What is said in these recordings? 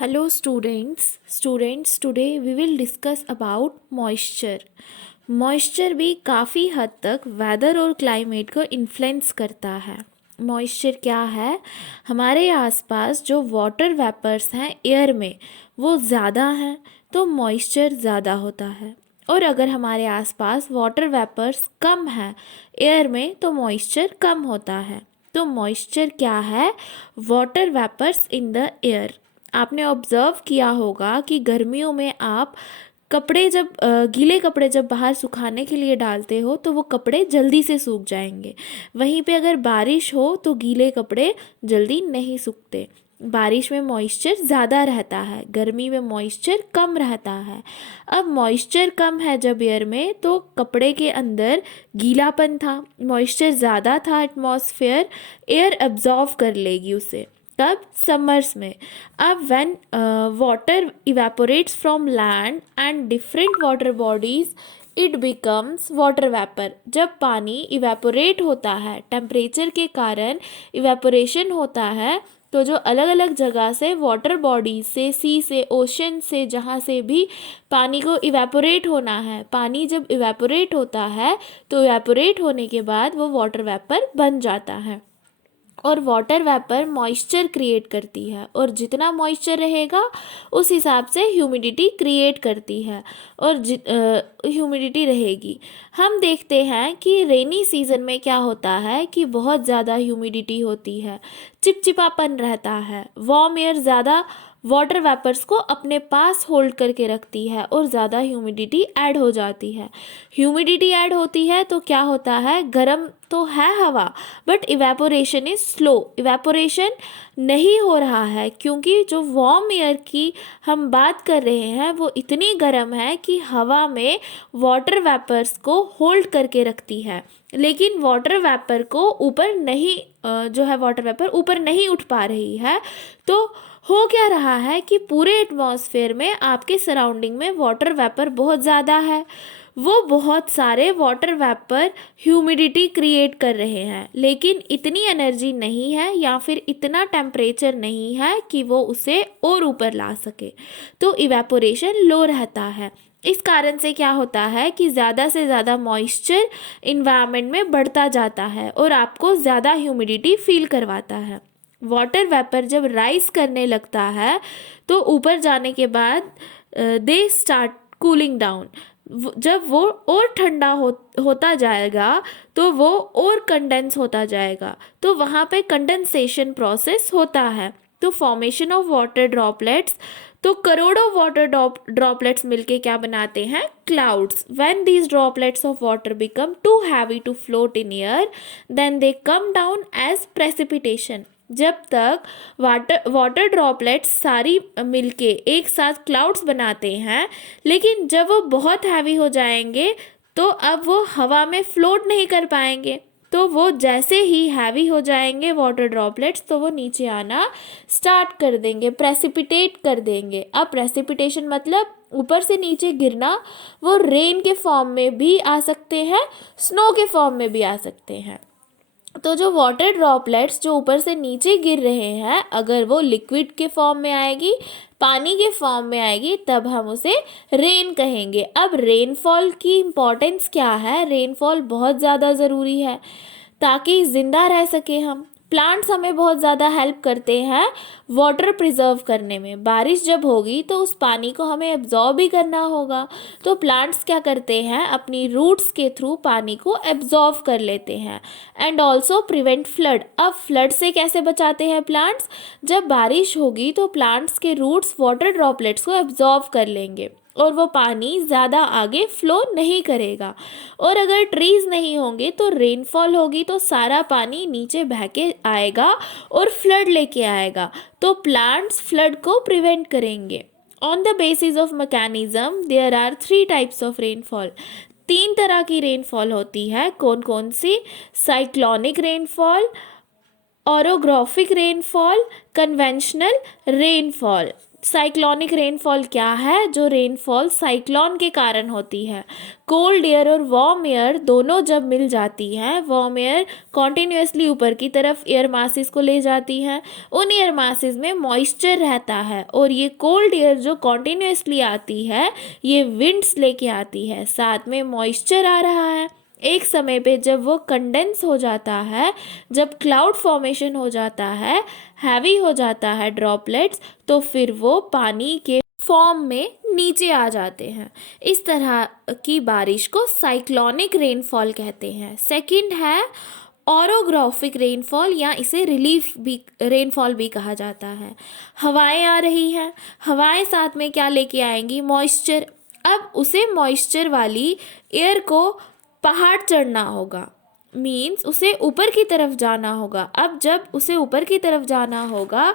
Hello students today we will discuss about moisture. Moisture भी काफ़ी हद तक वेदर और क्लाइमेट को इन्फ्लुएंस करता है। मॉइस्चर क्या है? हमारे आसपास जो वाटर वेपर्स हैं एयर में वो ज़्यादा हैं तो मॉइस्चर ज़्यादा होता है, और अगर हमारे आसपास वाटर वेपर्स कम हैं एयर में तो मॉइस्चर कम होता है। तो मॉइस्चर क्या है? Water vapours in the air. आपने ऑब्ज़र्व किया होगा कि गर्मियों में आप कपड़े जब गीले कपड़े जब बाहर सुखाने के लिए डालते हो तो वो कपड़े जल्दी से सूख जाएंगे। वहीं पे अगर बारिश हो तो गीले कपड़े जल्दी नहीं सूखते। बारिश में मॉइस्चर ज़्यादा रहता है, गर्मी में मॉइस्चर कम रहता है। अब मॉइस्चर कम है जब एयर में तो कपड़े के अंदर गीलापन था, मॉइस्चर ज़्यादा था एटमॉस्फेयर, एयर एब्जॉर्व कर लेगी उसे। तब समर्स में अब when water evaporates from land and different water bodies it becomes water vapour. जब पानी इवेपोरेट होता है, टेम्परेचर के कारण इवेपोरेशन होता है, तो जो अलग अलग जगह से वाटर बॉडीज से, सी से, ओशन से, जहाँ से भी पानी को इवेपोरेट होना है, पानी जब इवेपोरेट होता है तो इवेपोरेट होने के बाद वो वाटर वेपर बन जाता है। और वाटर वेपर मॉइस्चर क्रिएट करती है, और जितना मॉइस्चर रहेगा उस हिसाब से ह्यूमिडिटी क्रिएट करती है, और ह्यूमिडिटी रहेगी। हम देखते हैं कि रेनी सीज़न में क्या होता है कि बहुत ज़्यादा ह्यूमिडिटी होती है, चिपचिपापन रहता है, वार्म एयर ज़्यादा वाटर वेपर्स को अपने पास होल्ड करके रखती है और ज़्यादा ह्यूमिडिटी ऐड हो जाती है। ह्यूमिडिटी ऐड होती है तो क्या होता है, गर्म तो है हवा but evaporation is slow, evaporation नहीं हो रहा है, क्योंकि जो वार्म एयर की हम बात कर रहे हैं वो इतनी गर्म है कि हवा में वाटर वेपर्स को होल्ड करके रखती है, लेकिन वाटर वेपर को ऊपर नहीं जो है वाटर वेपर ऊपर नहीं उठ पा रही है। तो हो क्या रहा है कि पूरे एटमॉस्फेयर में आपके सराउंडिंग में वाटर वेपर बहुत ज़्यादा है, वो बहुत सारे वाटर वेपर ह्यूमिडिटी क्रिएट कर रहे हैं, लेकिन इतनी एनर्जी नहीं है या फिर इतना टेम्परेचर नहीं है कि वो उसे और ऊपर ला सके, तो इवेपोरेशन लो रहता है। इस कारण से क्या होता है कि ज़्यादा से ज़्यादा मॉइस्चर इन्वायरमेंट में बढ़ता जाता है और आपको ज़्यादा ह्यूमिडिटी फील करवाता है। वाटर वेपर जब राइज करने लगता है तो ऊपर जाने के बाद दे स्टार्ट कूलिंग डाउन। जब वो और ठंडा होता जाएगा तो वो और कंडेंस होता जाएगा, तो वहाँ पे कंडेंसेशन प्रोसेस होता है, तो फॉर्मेशन ऑफ वाटर ड्रॉपलेट्स। तो करोड़ों वाटर ड्रॉपलेट्स मिलके क्या बनाते हैं, clouds. When these droplets of water become too heavy to float in air then they come down as precipitation. जब तक वाटर ड्रॉपलेट्स सारी मिलके एक साथ क्लाउड्स बनाते हैं, लेकिन जब वो बहुत हैवी हो जाएंगे तो अब वो हवा में फ्लोट नहीं कर पाएंगे, तो वो जैसे ही हैवी हो जाएंगे वाटर ड्रॉपलेट्स तो वो नीचे आना स्टार्ट कर देंगे, प्रेसिपिटेट कर देंगे। अब प्रेसिपिटेशन मतलब ऊपर से नीचे गिरना, वो रेन के फॉर्म में भी आ सकते हैं, स्नो के फॉर्म में भी आ सकते हैं। तो जो वाटर ड्रॉपलेट्स जो ऊपर से नीचे गिर रहे हैं, अगर वो लिक्विड के फॉर्म में आएगी, पानी के फॉर्म में आएगी, तब हम उसे रेन कहेंगे। अब रेनफॉल की इम्पोर्टेंस क्या है? रेनफॉल बहुत ज़्यादा ज़रूरी है ताकि ज़िंदा रह सके हम। प्लांट्स हमें बहुत ज़्यादा हेल्प करते हैं वाटर प्रिजर्व करने में। बारिश जब होगी तो उस पानी को हमें एब्जॉर्ब भी करना होगा, तो प्लांट्स क्या करते हैं, अपनी रूट्स के थ्रू पानी को एब्जॉर्ब कर लेते हैं। And also prevent flood. अब फ्लड से कैसे बचाते हैं प्लांट्स? जब बारिश होगी तो प्लांट्स के रूट्स वाटर ड्रॉपलेट्स को एब्जॉर्ब कर लेंगे और वो पानी ज़्यादा आगे फ्लो नहीं करेगा। और अगर ट्रीज़ नहीं होंगे तो रेनफॉल होगी तो सारा पानी नीचे बह के आएगा और फ्लड लेके आएगा, तो प्लांट्स फ्लड को प्रिवेंट करेंगे। On the basis of mechanism there are 3 types of rainfall. 3 तरह की रेनफॉल होती है। कौन कौन सी? Cyclonic rainfall, orographic rainfall, conventional rainfall. Cyclonic rainfall क्या है? जो रेनफॉल साइक्लोन के कारण होती है। कोल्ड एयर और वार्म एयर दोनों जब मिल जाती हैं, वार्म एयर कॉन्टिन्यूसली ऊपर की तरफ एयर मासेस को ले जाती हैं, उन एयर मासेस में मॉइस्चर रहता है, और ये कोल्ड एयर जो कॉन्टिन्यूसली आती है ये विंड्स लेके आती है, साथ में मॉइस्चर आ रहा है। एक समय पे जब वो कंडेंस हो जाता है, जब क्लाउड फॉर्मेशन हो जाता है, हैवी हो जाता है ड्रॉपलेट्स, तो फिर वो पानी के फॉर्म में नीचे आ जाते हैं। इस तरह की बारिश को साइक्लोनिक रेनफॉल कहते हैं। सेकंड है ऑरोग्राफिक रेनफॉल, या इसे रिलीफ भी रेनफॉल भी कहा जाता है। हवाएं आ रही हैं, हवाएं साथ में क्या लेके आएंगी? मॉइस्चर। अब उसे मॉइस्चर वाली एयर को पहाड़ चढ़ना होगा, मीन्स उसे ऊपर की तरफ जाना होगा। अब जब उसे ऊपर की तरफ जाना होगा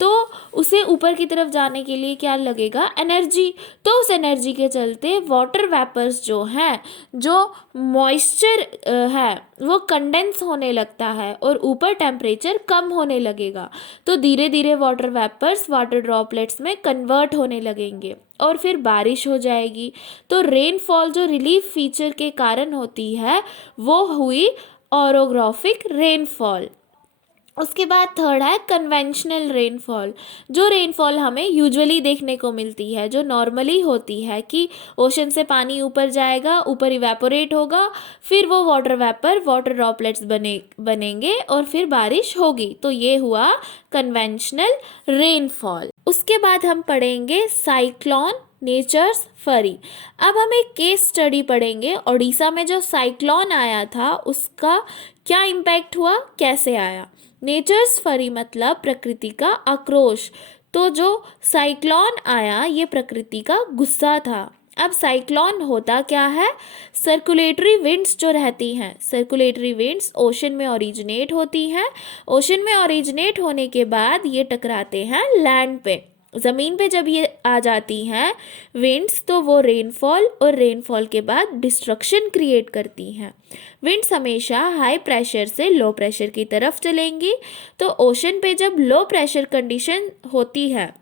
तो उसे ऊपर की तरफ जाने के लिए क्या लगेगा? एनर्जी। तो उस एनर्जी के चलते वाटर वेपर्स जो हैं, जो मॉइस्चर है, वो कंडेंस होने लगता है और ऊपर टेम्परेचर कम होने लगेगा। तो धीरे धीरे वाटर वेपर्स वाटर ड्रॉपलेट्स में कन्वर्ट होने लगेंगे और फिर बारिश हो जाएगी। तो रेनफॉल जो रिलीफ फीचर के कारण होती है वो हुई ऑरोग्राफिक रेनफॉल। उसके बाद थर्ड है कन्वेंशनल रेनफॉल। जो रेनफॉल हमें यूजुअली देखने को मिलती है, जो नॉर्मली होती है कि ओशन से पानी ऊपर जाएगा, ऊपर इवेपोरेट होगा, फिर वो वाटर वेपर वाटर ड्रॉपलेट्स बनेंगे और फिर बारिश होगी। तो ये हुआ कन्वेंशनल रेनफॉल। उसके बाद हम पढ़ेंगे साइक्लोन नेचर्स फरी। अब हम एक केस स्टडी पढ़ेंगे। उड़ीसा में जो साइक्लोन आया था उसका क्या इम्पैक्ट हुआ, कैसे आया। नेचर्स फरी मतलब प्रकृति का आक्रोश। तो जो साइक्लोन आया ये प्रकृति का गुस्सा था। अब साइक्लोन होता क्या है? सर्कुलेटरी विंड्स जो रहती हैं, सर्कुलेटरी विंड्स ओशन में ओरिजिनेट होती हैं। ओशन में ओरिजिनेट होने के बाद ये टकराते हैं लैंड पे, ज़मीन पे। जब ये आ जाती हैं विंड्स तो वो रेनफॉल, और रेनफॉल के बाद डिस्ट्रक्शन क्रिएट करती हैं। विंड्स हमेशा हाई प्रेशर से लो प्रेशर की तरफ चलेंगी। तो ओशन पे जब लो प्रेशर कंडीशन होती है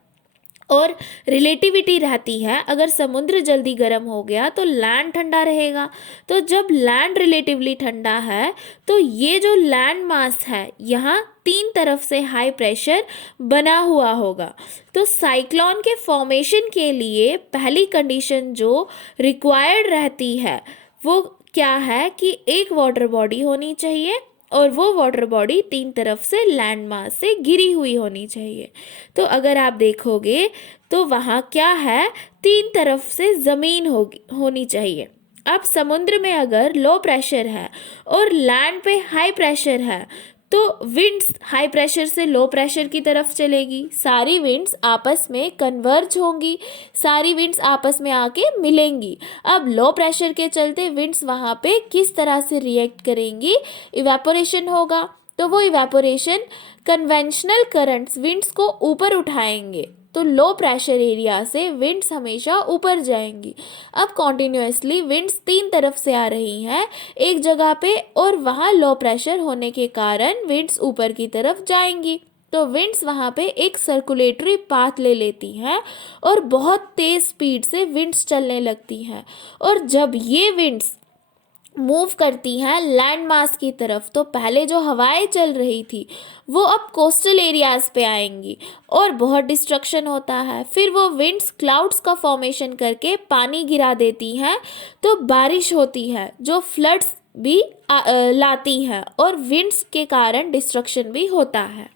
और रिलेटिविटी रहती है, अगर समुद्र जल्दी गर्म हो गया तो लैंड ठंडा रहेगा। तो जब लैंड रिलेटिवली ठंडा है तो ये जो लैंड मास है यहाँ तीन तरफ से हाई प्रेशर बना हुआ होगा। तो साइक्लोन के फॉर्मेशन के लिए पहली कंडीशन जो रिक्वायर्ड रहती है वो क्या है कि एक वाटर बॉडी होनी चाहिए, और वो वाटर बॉडी तीन तरफ से लैंड मास से घिरी हुई होनी चाहिए। तो अगर आप देखोगे तो वहाँ क्या है, तीन तरफ से ज़मीन होनी चाहिए। अब समुद्र में अगर लो प्रेशर है और लैंड पे हाई प्रेशर है तो विंड्स हाई प्रेशर से लो प्रेशर की तरफ चलेगी, सारी विंड्स आपस में कन्वर्ज होंगी, सारी विंड्स आपस में आके मिलेंगी। अब लो प्रेशर के चलते विंड्स वहाँ पे किस तरह से रिएक्ट करेंगी? इवेपोरेशन होगा। तो वो इवेपोरेशन कन्वेंशनल करंट्स विंड्स को ऊपर उठाएंगे। तो लो प्रेशर एरिया से विंड्स हमेशा ऊपर जाएंगी। अब कॉन्टिन्यूसली विंड्स तीन तरफ से आ रही हैं एक जगह पे, और वहाँ लो प्रेशर होने के कारण विंड्स ऊपर की तरफ जाएंगी। तो विंड्स वहाँ पे एक सर्कुलेटरी पाथ ले लेती हैं और बहुत तेज़ स्पीड से विंड्स चलने लगती हैं। और जब ये विंड्स मूव करती हैं लैंड मास की तरफ, तो पहले जो हवाएं चल रही थी वो अब कोस्टल एरियाज़ पे आएंगी और बहुत डिस्ट्रक्शन होता है। फिर वो विंड्स क्लाउड्स का फॉर्मेशन करके पानी गिरा देती हैं, तो बारिश होती है जो फ्लड्स भी लाती है, और विंड्स के कारण डिस्ट्रक्शन भी होता है।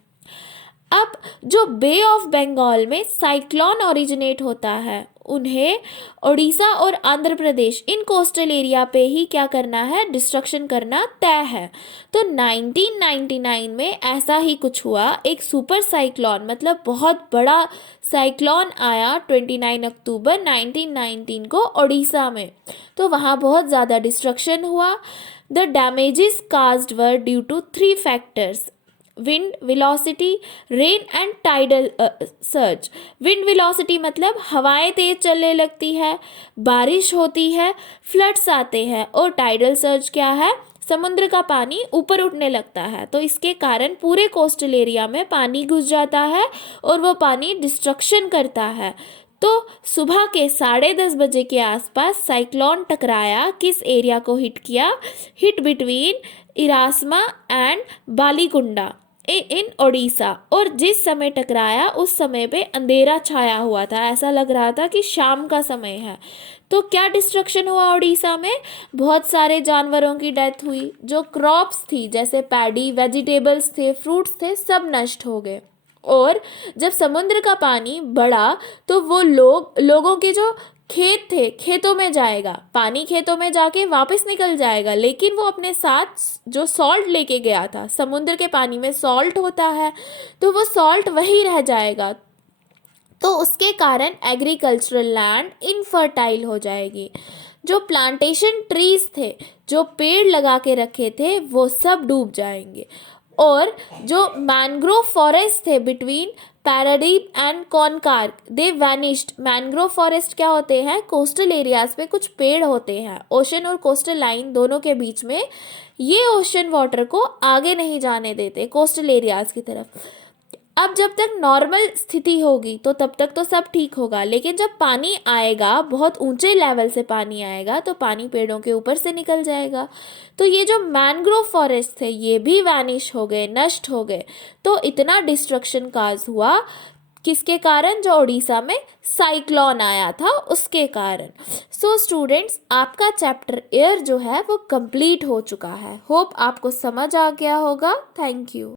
अब जो बे ऑफ बंगाल में साइक्लोन ओरिजिनेट होता है उन्हें उड़ीसा और आंध्र प्रदेश इन कोस्टल एरिया पे ही क्या करना है, डिस्ट्रक्शन करना तय है। तो 1999 में ऐसा ही कुछ हुआ। एक सुपर साइक्लोन मतलब बहुत बड़ा साइक्लोन आया 29 अक्टूबर 1919 को उड़ीसा में। तो वहाँ बहुत ज़्यादा डिस्ट्रक्शन हुआ। The damages caused were due to 3 factors: wind velocity, rain and tidal surge. Wind velocity मतलब हवाएं तेज चलने लगती है, बारिश होती है, फ्लड्स आते हैं, और टाइडल सर्ज क्या है, समुद्र का पानी ऊपर उठने लगता है, तो इसके कारण पूरे कोस्टल एरिया में पानी घुस जाता है और वो पानी डिस्ट्रक्शन करता है। तो सुबह के 10:30 बजे के आसपास साइक्लोन टकराया, किस एरिया को हिट किया? हिट बिटवीन इरास्मा एंड बालीकुंडा इन ओडिशा। और जिस समय टकराया उस समय पे अंधेरा छाया हुआ था, ऐसा लग रहा था कि शाम का समय है। तो क्या डिस्ट्रक्शन हुआ उड़ीसा में? बहुत सारे जानवरों की डेथ हुई, जो क्रॉप्स थी जैसे पैडी, वेजिटेबल्स थे, फ्रूट्स थे, सब नष्ट हो गए। और जब समुद्र का पानी बढ़ा तो वो लोगों के जो खेत थे, खेतों में जाएगा, पानी खेतों में जाके वापस निकल जाएगा, लेकिन वो अपने साथ जो सॉल्ट लेके गया था, समुद्र के पानी में सॉल्ट होता है, तो वो सॉल्ट वहीं रह जाएगा। तो उसके कारण एग्रीकल्चरल लैंड इनफर्टाइल हो जाएगी। जो प्लांटेशन ट्रीज थे, जो पेड़ लगा के रखे थे, वो सब डूब जाएंगे। और जो मैंग्रोव फॉरेस्ट थे between Paradip and Konark, they vanished. Mangrove forest क्या होते हैं? कोस्टल एरियाज पे कुछ पेड़ होते हैं, ओशन और कोस्टल लाइन दोनों के बीच में। ये ओशन वाटर को आगे नहीं जाने देते कोस्टल एरियाज की तरफ। अब जब तक नॉर्मल स्थिति होगी तो तब तक तो सब ठीक होगा, लेकिन जब पानी आएगा, बहुत ऊंचे लेवल से पानी आएगा, तो पानी पेड़ों के ऊपर से निकल जाएगा। तो ये जो मैंग्रोव फॉरेस्ट थे ये भी वैनिश हो गए, नष्ट हो गए। तो इतना डिस्ट्रक्शन काज हुआ, किसके कारण? जो उड़ीसा में साइक्लोन आया था उसके कारण। सो स्टूडेंट्स, आपका चैप्टर एयर जो है वो कंप्लीट हो चुका है। होप आपको समझ आ गया होगा। Thank you.